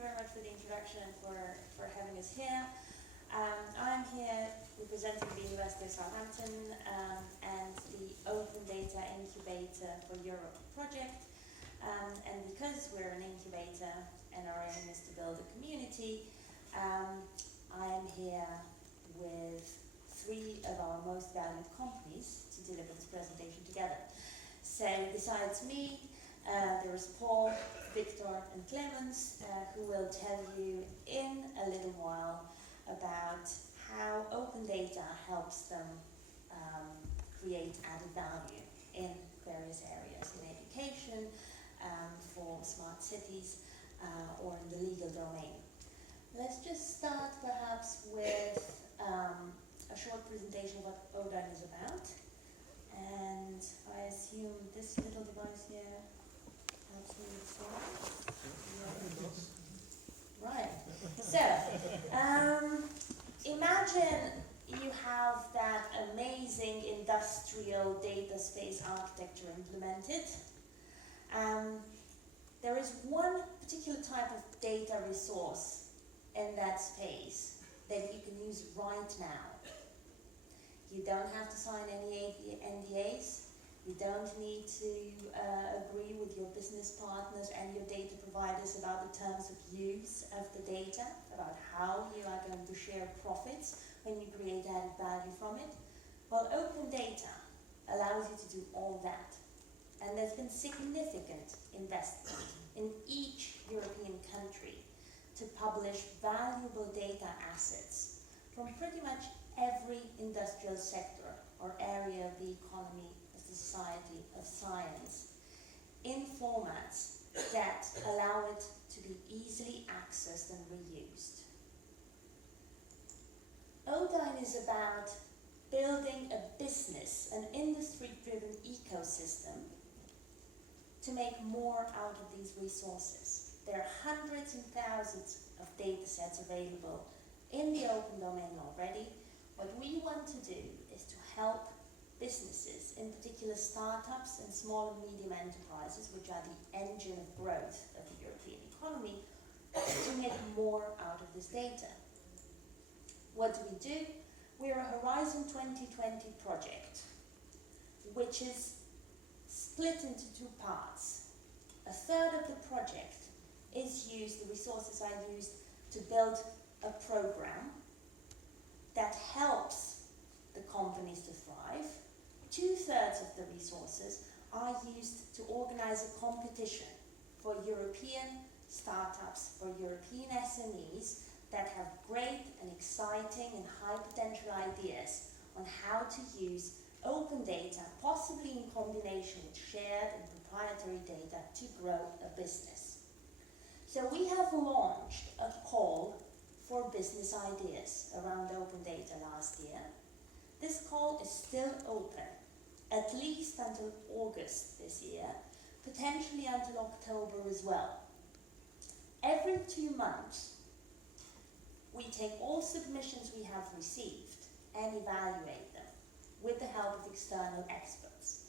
you very much for the introduction and for having us here. I'm here representing the University of Southampton and the Open Data Incubator for Europe project. And because we're an incubator and our aim is to build a community, I am here with 3 of our most valued companies to deliver this presentation together. So besides me, there is Paul, Victor and Clemens who will tell you in a little while about how open data helps them create added value in various areas, in education, for smart cities, or in the legal domain. Let's just start perhaps with a short presentation of what ODINE is about. And I assume this little device here helps me with slides. Right. So, imagine you have that amazing industrial data space architecture implemented. There is one particular type of data resource in that space that you can use right now. You don't have to sign any NDAs. You don't need to agree with your business partners and your data providers about the terms of use of the data, about how you are going to share profits when you create added value from it. Well, open data allows you to do all that. And there's been significant investment in each European country to publish valuable data assets from pretty much every industrial sector or area of the economy, of the society, of science, in formats that allow it to be easily accessed and reused. ODINE is about building a business, an industry-driven ecosystem to make more out of these resources. There are hundreds and thousands of data sets available in the open domain already. What we want to do is to help businesses, in particular startups and small and medium enterprises, which are the engine of growth of the European economy, to make more out of this data. What do we do? We're a Horizon 2020 project, which is split into 2 parts. A third of the project is used, the resources are used to build a program that helps the companies to thrive. 2/3 of the resources are used to organize a competition for European startups, for European SMEs that have great and exciting and high potential ideas on how to use open data, possibly in combination with shared and proprietary data, to grow a business. So we have launched a call for business ideas around open data last year. This call is still open, at least until August this year, potentially until October as well. Every 2 months, we take all submissions we have received and evaluate them with the help of external experts,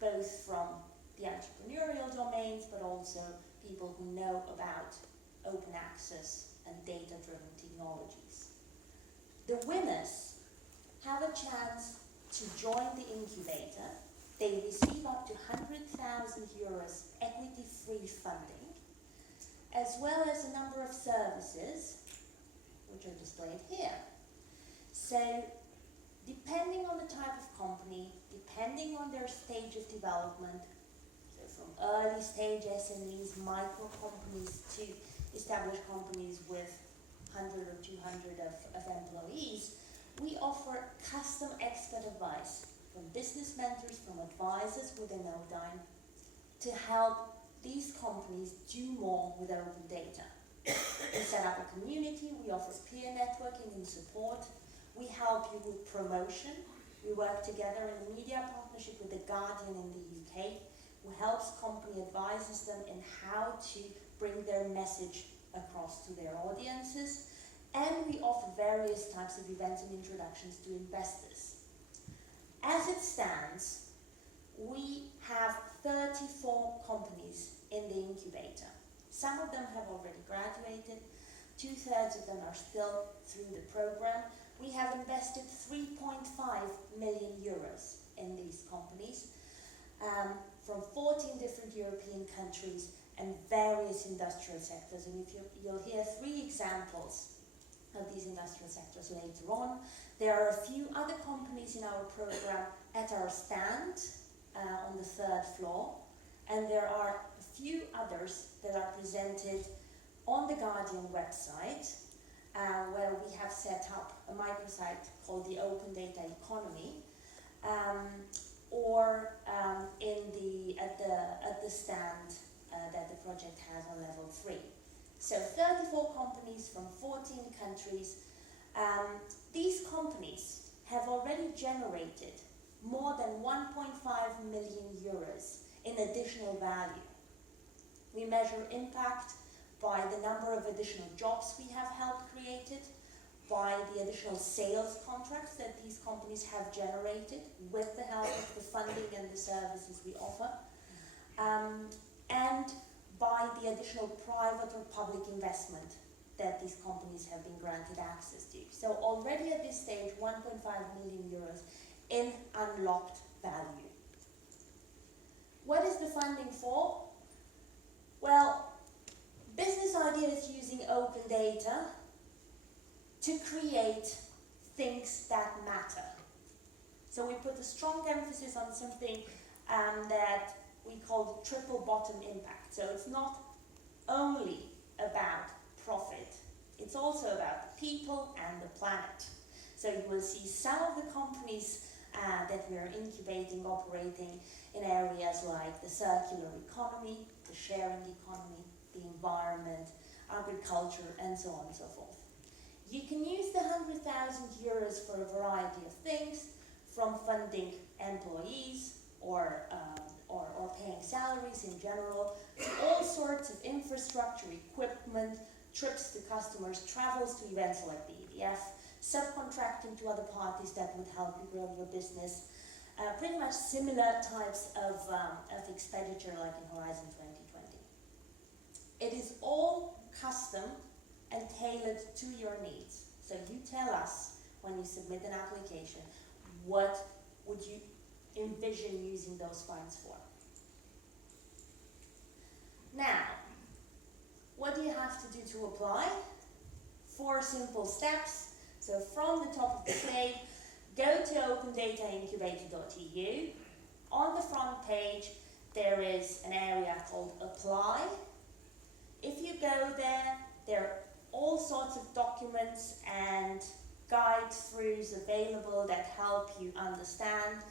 both from the entrepreneurial domains, but also people who know about open access and data-driven technologies. The winners have a chance to join the incubator. They receive up to 100,000 euros equity-free funding, as well as a number of services, which are displayed here. So, depending on the type of company, depending on their stage of development, so from early stage SMEs, micro companies, to established companies with 100 or 200 of employees, we offer custom expert advice from business mentors, from advisors within ODINE, to help these companies do more with open data. We set up a community, we offer peer networking and support. We help you with promotion. We work together in a media partnership with The Guardian in the UK, who helps company advises them in how to bring their message across to their audiences. And we offer various types of events and introductions to investors. As it stands, we have 34 companies in the incubator. Some of them have already graduated, 2/3 of them are still through the program. We have invested 3.5 million euros in these companies from 14 different European countries and various industrial sectors. And you'll hear 3 examples of these industrial sectors later on. There are a few other companies in our program at our stand on the 3rd floor, and there are a few others that are presented on the Guardian website, where we have set up a microsite called the Open Data Economy, or at the stand that the project has on level 3. So 34 companies from 14 countries. These companies have already generated more than 1.5 million euros in additional value. We measure impact by the number of additional jobs we have helped created, by the additional sales contracts that these companies have generated with the help of the funding and the services we offer, and by the additional private or public investment that these companies have been granted access to. So already at this stage, 1.5 million euros in unlocked value. What is the funding for? Well, business ideas using open data to create things that matter. So we put a strong emphasis on something that we call the triple bottom impact. So it's not only about profit, it's also about people and the planet. So you will see some of the companies that we are incubating operating in areas like the circular economy, the sharing economy, the environment, agriculture, and so on and so forth. You can use the 100,000 euros for a variety of things, from funding employees or paying salaries in general, to all sorts of infrastructure, equipment, trips to customers, travels to events like the EDF, subcontracting to other parties that would help you grow your business. Pretty much similar types of expenditure like in Horizon 2020. It is all custom and tailored to your needs. So you tell us when you submit an application, what would you envision using those funds for? Now, what do you have to do to apply? 4 simple steps. So from the top of the slide, go to opendataincubator.eu. On the front page, there is an area called Apply. If you go there, there are all sorts of documents and guide-throughs available that help you understand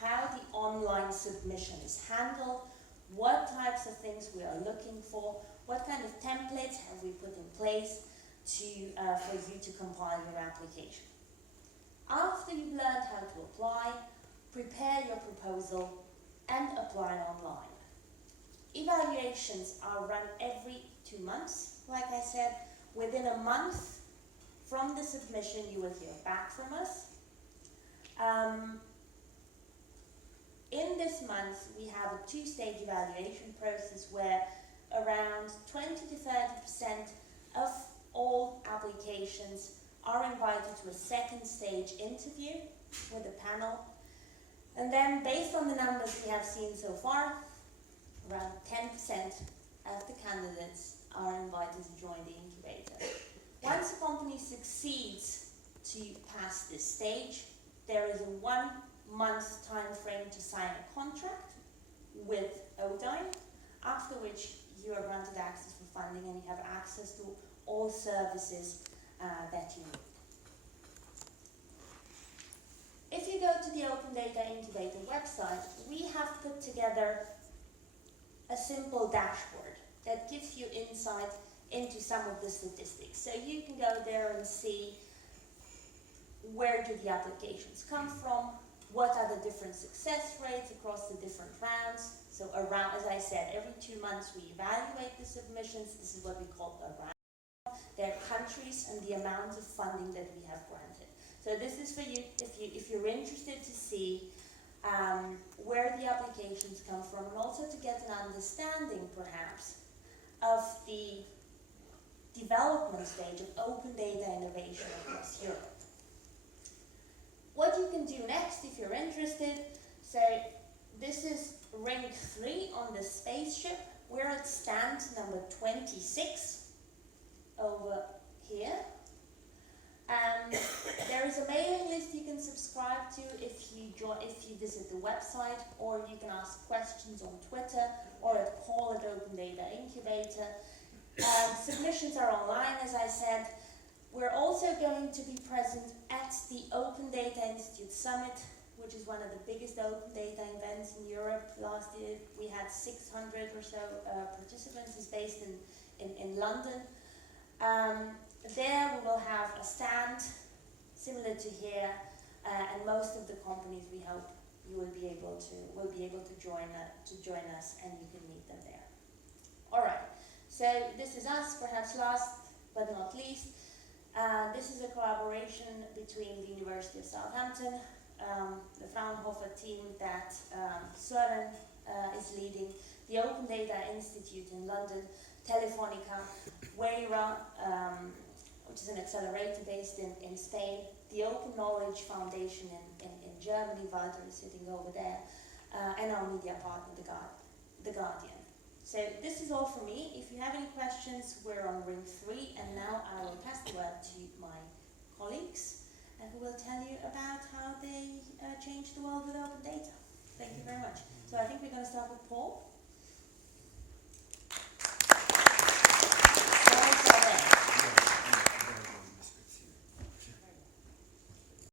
how the online submission is handled, what types of things we are looking for, what kind of templates have we put in place for you to compile your application. After you've learned how to apply, prepare your proposal and apply online. Evaluations are run every 2 months. Like I said, within a month from the submission, you will hear back from us. In this month, we have a 2-stage evaluation process where around 20 to 30% of all applications are invited to a 2nd stage interview with a panel. And then, based on the numbers we have seen so far, around 10% of the candidates are invited to join the incubator. Once a company succeeds to pass this stage, there is a 1-month time frame to sign a contract with ODINE, after which you are granted access for funding and you have access to all services that you need. If you go to the Open Data Incubator website, we have put together a simple dashboard that gives you insight into some of the statistics. So you can go there and see where do the applications come from, what are the different success rates across the different rounds. So around, as I said, every 2 months we evaluate the submissions. This is what we call a round. Their countries and the amount of funding that we have granted. So this is for you if you're interested to see where the applications come from, and also to get an understanding perhaps of the development stage of open data innovation across Europe. What you can do next if you're interested, so this is ring 3 on the spaceship. We're at stand number 26 over here. There is a mailing list you can subscribe to if you visit the website, or you can ask questions on Twitter or at call at Open Data Incubator. Submissions are online, as I said. We're also going to be present at the Open Data Institute Summit, which is one of the biggest open data events in Europe. Last year we had 600 or so participants. It's based in London. There we will have a stand similar to here, and most of the companies we hope you will be able to join us, and you can meet them there. All right. So this is us. Perhaps last but not least, this is a collaboration between the University of Southampton, the Fraunhofer team that Søren is leading, the Open Data Institute in London, Telefonica, WERA, which is an accelerator based in Spain, the Open Knowledge Foundation in Germany, Walter is sitting over there, and our media partner, The Guardian. So this is all for me. If you have any questions, we're on ring 3, and now I will pass the word to my colleagues, who will tell you about how they change the world with open data. Thank you very much. So I think we're going to start with Paul.